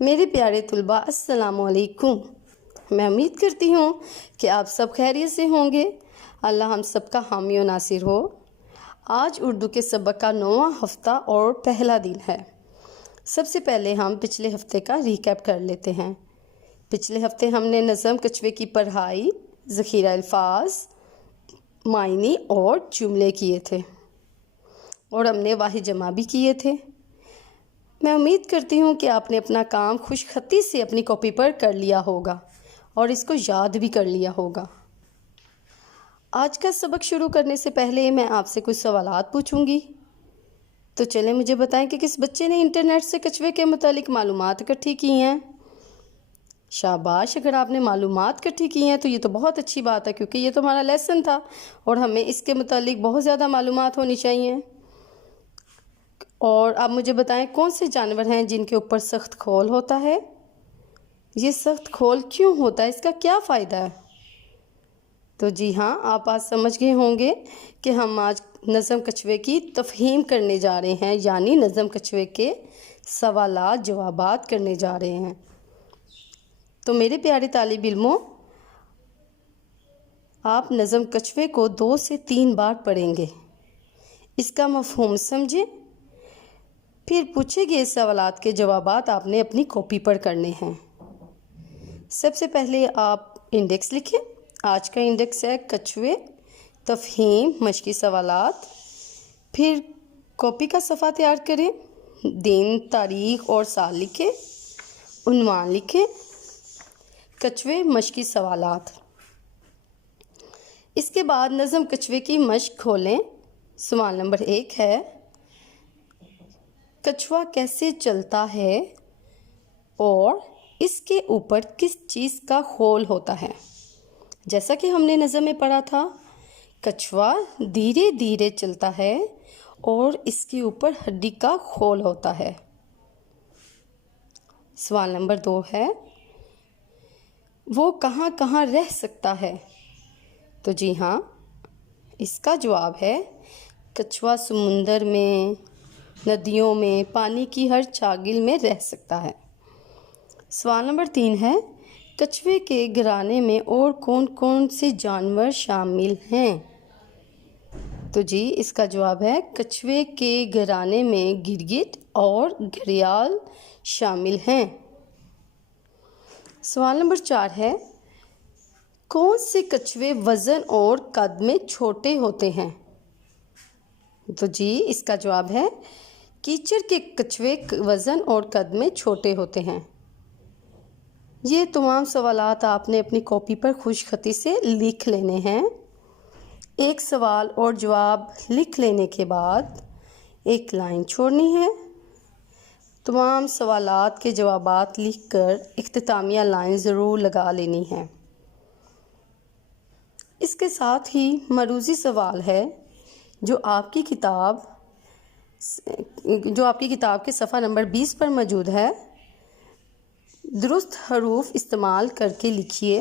मेरे प्यारे तलबा अस्सलाम वालेकुम। मैं उम्मीद करती हूँ कि आप सब खैरियत से होंगे। अल्लाह हम सब का हामी व नासिर हो। आज उर्दू के सबक का 9वां हफ्ता और पहला दिन है। सबसे पहले हम पिछले हफ्ते का रिकैप कर लेते हैं। पिछले हफ्ते हमने नज़म कछवे की पढ़ाई, ज़ख़ीरा अल्फाज, मायनी और जुमले किए थे और हमने वाहिद जमा भी किए थे। मैं उम्मीद करती हूँ कि आपने अपना काम खुशखती से अपनी कॉपी पर कर लिया होगा और इसको याद भी कर लिया होगा। आज का सबक शुरू करने से पहले मैं आपसे कुछ सवालात पूछूंगी। तो चलें मुझे बताएं कि किस बच्चे ने इंटरनेट से कछवे के मुतालिक मालूमात इकट्ठी की हैं। शाबाश, अगर आपने मालूमात इकट्ठी की हैं तो ये तो बहुत अच्छी बात है, क्योंकि ये तो हमारा लेसन था और हमें इसके मुतालिक बहुत ज़्यादा मालूमात होनी चाहिए। और आप मुझे बताएं कौन से जानवर हैं जिनके ऊपर सख्त खोल होता है। ये सख्त खोल क्यों होता है, इसका क्या फ़ायदा है? तो जी हाँ, आप आज समझ गए होंगे कि हम आज नज़म कछवे की तफ़हीम करने जा रहे हैं, यानी नज़म कछवे के सवालात जवाबात करने जा रहे हैं। तो मेरे प्यारे तालिब इल्मों, आप नज़म कछवे को 2 से 3 बार पढ़ेंगे, इसका मफ़हूम समझें, फिर पूछे गए सवालात के जवाबात आपने अपनी कॉपी पर करने हैं। सबसे पहले आप इंडेक्स लिखें। आज का इंडेक्स है कछवे, तफ़हीम, मशकी सवालात। फिर कॉपी का सफ़ा तैयार करें, दिन, तारीख़ और साल लिखें, उन्वान लिखें, कछवे, मशकी सवालात। इसके बाद नज़म कछवे की मश्क खोलें। सवाल नंबर 1 है, कछवा कैसे चलता है और इसके ऊपर किस चीज़ का खोल होता है? जैसा कि हमने नज़म में पढ़ा था, कछवा धीरे धीरे चलता है और इसके ऊपर हड्डी का खोल होता है। सवाल नंबर 2 है, वो कहाँ कहाँ रह सकता है? तो जी हाँ, इसका जवाब है कछवा समुंदर में, नदियों में, पानी की हर चागिल में रह सकता है। सवाल नंबर 3 है, कछवे के घराने में और कौन कौन से जानवर शामिल हैं? तो जी इसका जवाब है कछवे के घराने में गिरगिट और घड़ियाल शामिल हैं। सवाल नंबर 4 है, कौन से कछवे वज़न और कद में छोटे होते हैं? तो जी इसका जवाब है कीचड़ के कछवे वज़न और कद में छोटे होते हैं। ये तमाम सवालात आपने अपनी कॉपी पर खुशखती से लिख लेने हैं। एक सवाल और जवाब लिख लेने के बाद एक लाइन छोड़नी है। तमाम सवालात के जवाबात लिखकर इख्तितामिया लाइन ज़रूर लगा लेनी है। इसके साथ ही मरूज़ी सवाल है जो आपकी किताब के सफ़ा नंबर 20 पर मौजूद है। दुरुस्त हरूफ इस्तेमाल करके लिखिए।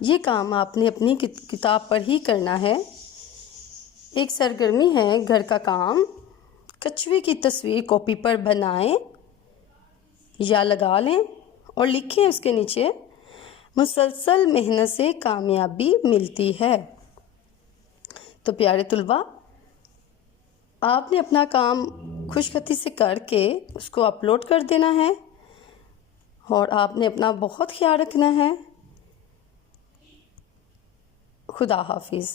ये काम आपने अपनी किताब पर ही करना है। एक सरगर्मी है घर का काम। कछवे की तस्वीर कॉपी पर बनाएं या लगा लें और लिखें उसके नीचे, मुसलसल मेहनत से कामयाबी मिलती है। तो प्यारे तुलबा, आपने अपना काम खुशखती से करके उसको अपलोड कर देना है और आपने अपना बहुत ख्याल रखना है। खुदा हाफिज़।